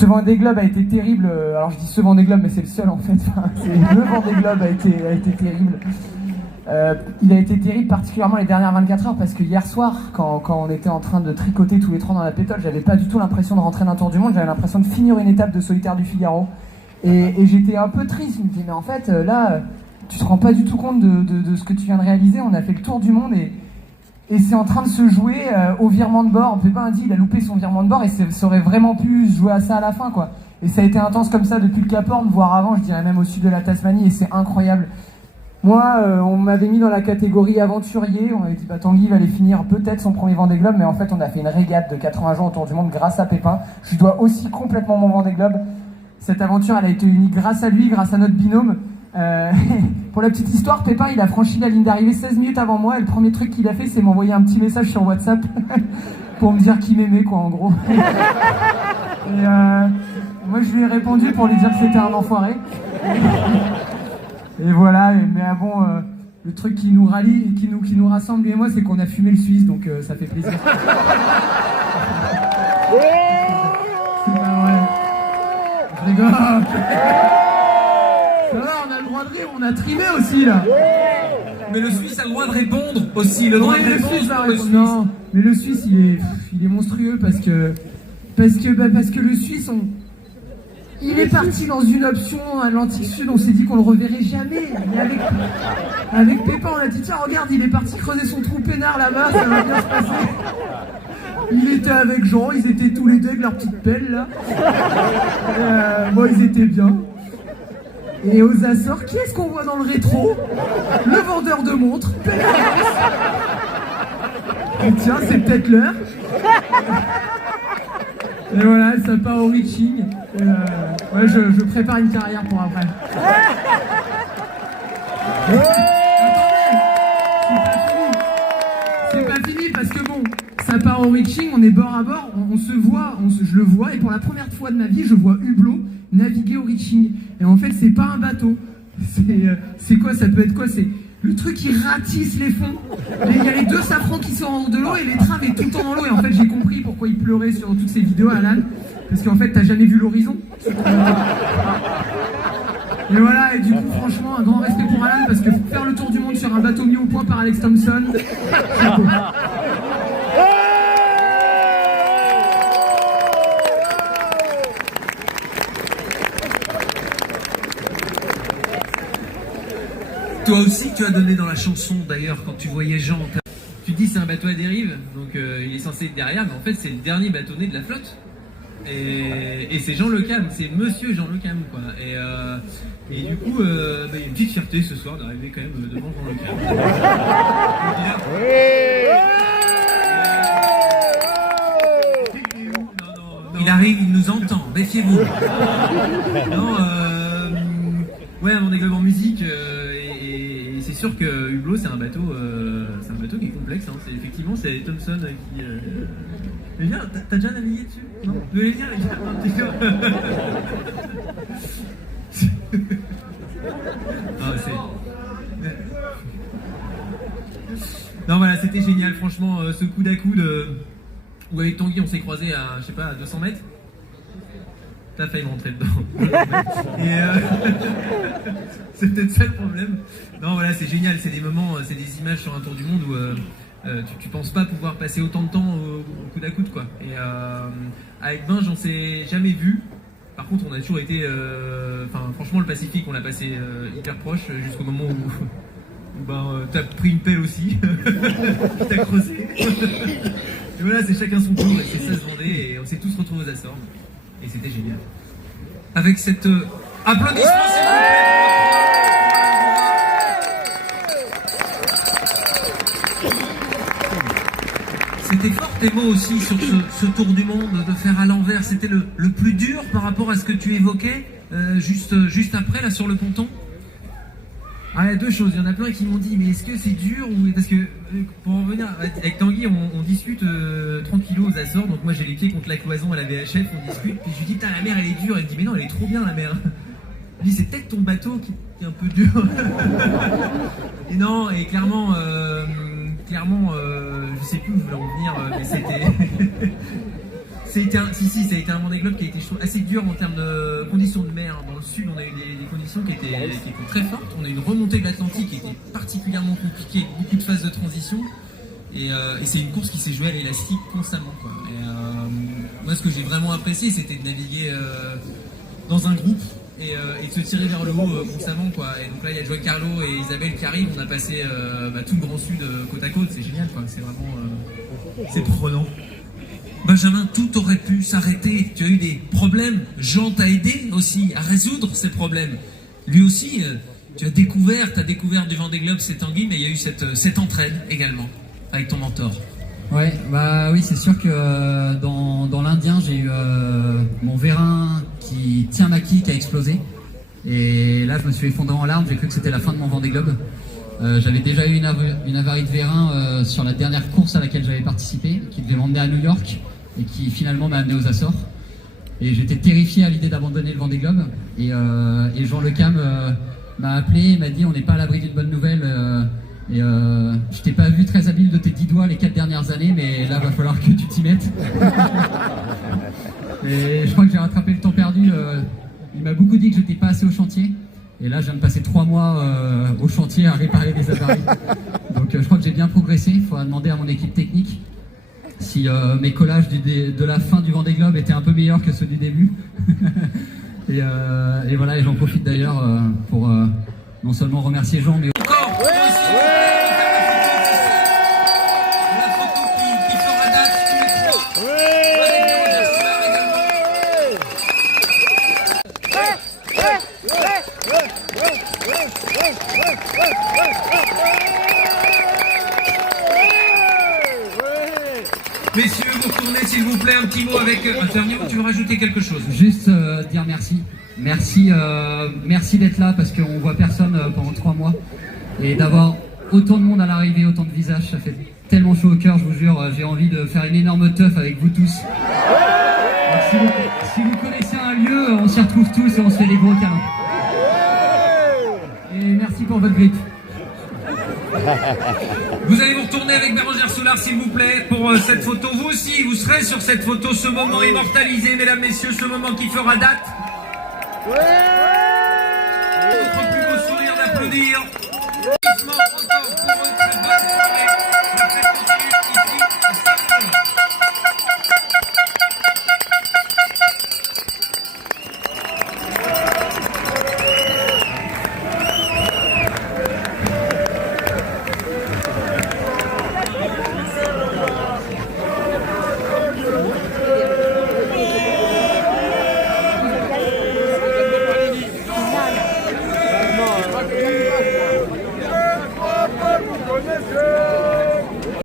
Ce Vendée Globe a été terrible, alors je dis ce Vendée Globe mais c'est le seul en fait, le Vendée Globe a été terrible. Il a été terrible particulièrement les dernières 24 heures parce que hier soir, quand on était en train de tricoter tous les trois dans la pétole, j'avais pas du tout l'impression de rentrer d'un tour du monde, j'avais l'impression de finir une étape de Solitaire du Figaro. Et j'étais un peu triste, je me dis mais en fait là, tu te rends pas du tout compte de ce que tu viens de réaliser, on a fait le tour du monde et c'est en train de se jouer au virement de bord. Pépin a dit il a loupé son virement de bord et ça aurait vraiment pu se jouer à ça à la fin quoi. Et ça a été intense comme ça depuis le Cap Horn, voire avant, je dirais même au sud de la Tasmanie, et c'est incroyable. Moi, on m'avait mis dans la catégorie aventurier, on m'avait dit bah Tanguy va aller finir peut-être son premier Vendée Globe, mais en fait on a fait une régate de 80 jours autour du monde grâce à Pépin. Je lui dois aussi complètement mon Vendée Globe. Cette aventure elle a été unique grâce à lui, grâce à notre binôme. Pour la petite histoire, Pépin il a franchi la ligne d'arrivée 16 minutes avant moi et le premier truc qu'il a fait c'est m'envoyer un petit message sur WhatsApp pour me dire qu'il m'aimait quoi en gros. Et moi je lui ai répondu pour lui dire que c'était un enfoiré. Et voilà, mais bon, le truc qui nous rallie, qui nous rassemble lui et moi, c'est qu'on a fumé le Suisse, donc ça fait plaisir. C'est pas vrai. Je rigole. Ça va, on a le droit de rire, on a trimé aussi là. Mais le Suisse a le droit de répondre aussi, le droit de répondre. Non, mais le Suisse il est monstrueux parce que le Suisse il est parti dans une option Atlantique Sud, on s'est dit qu'on le reverrait jamais. Mais avec Pépin, on a dit tiens regarde, il est parti creuser son trou peinard là-bas, ça va bien se passer. Il était avec Jean, ils étaient tous les deux avec leur petite pelle là. Bon, ils étaient bien. Et aux Açores, qui est-ce qu'on voit dans le rétro? Le vendeur de montres, et tiens, c'est peut-être l'heure. Et voilà, ça part au reaching. Ouais, je prépare une carrière pour après. C'est pas fini parce que bon, ça part au reaching, on est bord à bord, on se voit, je le vois, et pour la première fois de ma vie, je vois Hublot naviguer au reaching. Et en fait, c'est pas un bateau. C'est quoi? Ça peut être quoi? C'est le truc qui ratisse les fonds. Il y a les deux safrans qui sont en haut de l'eau et l'étrave est tout le temps dans l'eau. Et en fait, j'ai compris pourquoi il pleurait sur toutes ces vidéos, Alan. Parce qu'en fait, t'as jamais vu l'horizon. Et voilà, et du coup, franchement, un grand respect pour Alan parce que faire le tour du monde sur un bateau mis au point par Alex Thompson, c'est cool. Toi aussi, tu as donné dans la chanson, d'ailleurs, quand tu voyais Jean. Tu dis c'est un bateau à dérive, donc il est censé être derrière, mais en fait c'est le dernier bâtonnet de la flotte. Et c'est Jean Le Cam, c'est Monsieur Jean Le Cam, quoi. Et du coup, il y a une petite fierté ce soir d'arriver quand même devant Jean Le Cam. Il arrive, il nous entend, méfiez-vous. Non, ouais, un Vendée Globe en musique. C'est sûr que Hublot c'est un bateau qui est complexe. Hein. Effectivement, c'est Thompson qui. Mais viens, t'as déjà navigué dessus? Non. Mais viens, un petit peu. Non, voilà, c'était génial, franchement, ce coude à coude où avec Tanguy on s'est croisé à, je sais pas, à 200 mètres. T'as failli me rentrer dedans. C'est peut-être ça le problème. Non, voilà, c'est génial, c'est des moments, c'est des images sur un tour du monde où tu penses pas pouvoir passer autant de temps au coude à coude, quoi. Et avec Ben, j'en sais jamais vu. Par contre, on a toujours été. Franchement, le Pacifique, on l'a passé hyper proche jusqu'au moment où t'as pris une pelle aussi. T'as creusé. Et voilà, c'est chacun son tour, et c'est ça se Vendée, et on s'est tous retrouvés aux Açores. Et c'était génial. Avec cet applaudissement, s'il vous plaît. C'était fort tes mots aussi sur ce tour du monde, de faire à l'envers. C'était le plus dur par rapport à ce que tu évoquais juste après, là, sur le ponton. Ah, il y a deux choses. Il y en a plein qui m'ont dit, mais est-ce que c'est dur ou... Parce que, pour en revenir, avec Tanguy, on discute tranquillos aux Açores. Donc moi, j'ai les pieds contre la cloison à la VHF, on discute. Puis je lui dis, putain, la mer, elle est dure. Elle me dit, mais non, elle est trop bien, la mer. Je lui dis, c'est peut-être ton bateau qui est un peu dur. Et non, et clairement, je sais plus où je voulais en venir, mais Ça a été un Vendée Globe qui a été, je trouve, assez dur en termes de conditions de mer. Dans le sud, on a eu des conditions qui étaient très fortes. On a eu une remontée de l'Atlantique qui était particulièrement compliquée, beaucoup de phases de transition. Et c'est une course qui s'est jouée à l'élastique constamment, quoi. Moi, ce que j'ai vraiment apprécié, c'était de naviguer dans un groupe et de se tirer vers le haut constamment, quoi. Et donc là, il y a Joël Carlo et Isabelle qui arrivent. On a passé tout le Grand Sud côte à côte. C'est génial, quoi. C'est vraiment c'est prenant. Benjamin, tout aurait pu s'arrêter. Tu as eu des problèmes. Jean t'a aidé aussi à résoudre ces problèmes. Lui aussi, tu as découvert du Vendée Globe, c'est Tanguy, mais il y a eu cette entraide également avec ton mentor. Ouais, bah oui, c'est sûr que dans l'Indien, j'ai eu mon vérin qui tient ma quille qui a explosé. Et là, je me suis effondré en larmes. J'ai cru que c'était la fin de mon Vendée Globe. J'avais déjà eu une avarie de vérin sur la dernière course à laquelle j'avais participé, qui devait m'emmener à New York et qui finalement m'a amené aux Açores. Et j'étais terrifié à l'idée d'abandonner le Vendée Globe. Et Jean Le Cam m'a appelé et m'a dit on n'est pas à l'abri d'une bonne nouvelle. Je t'ai pas vu très habile de tes 10 doigts les 4 dernières années, mais là va falloir que tu t'y mettes. Et je crois que j'ai rattrapé le temps perdu. Il m'a beaucoup dit que j'étais pas assez au chantier. Et là, je viens de passer 3 mois au chantier à réparer des avaries. Donc je crois que j'ai bien progressé. Il faudra demander à mon équipe technique si mes collages de la fin du Vendée Globe étaient un peu meilleurs que ceux du début. et voilà, et j'en profite d'ailleurs pour non seulement remercier Jean, mais encore la photo qui fera date tous les trois. Avec Bérangère Soulard également. Messieurs, vous retournez s'il vous plaît un petit mot avec interview. Tu veux rajouter quelque chose? juste dire merci. Merci d'être là parce qu'on voit personne pendant 3 mois. Et d'avoir autant de monde à l'arrivée, autant de visages, ça fait tellement chaud au cœur, je vous jure. J'ai envie de faire une énorme teuf avec vous tous. Donc, si vous connaissez un lieu, on s'y retrouve tous et on se fait des gros câlins. Et merci pour votre grip. Vous allez vous retourner avec Bérangère Soulard s'il vous plaît pour cette photo. Vous aussi, vous serez sur cette photo, ce moment immortalisé, mesdames, messieurs, ce moment qui fera date. Votre plus beau sourire d'applaudir. Encore pour eux, très bonne soirée.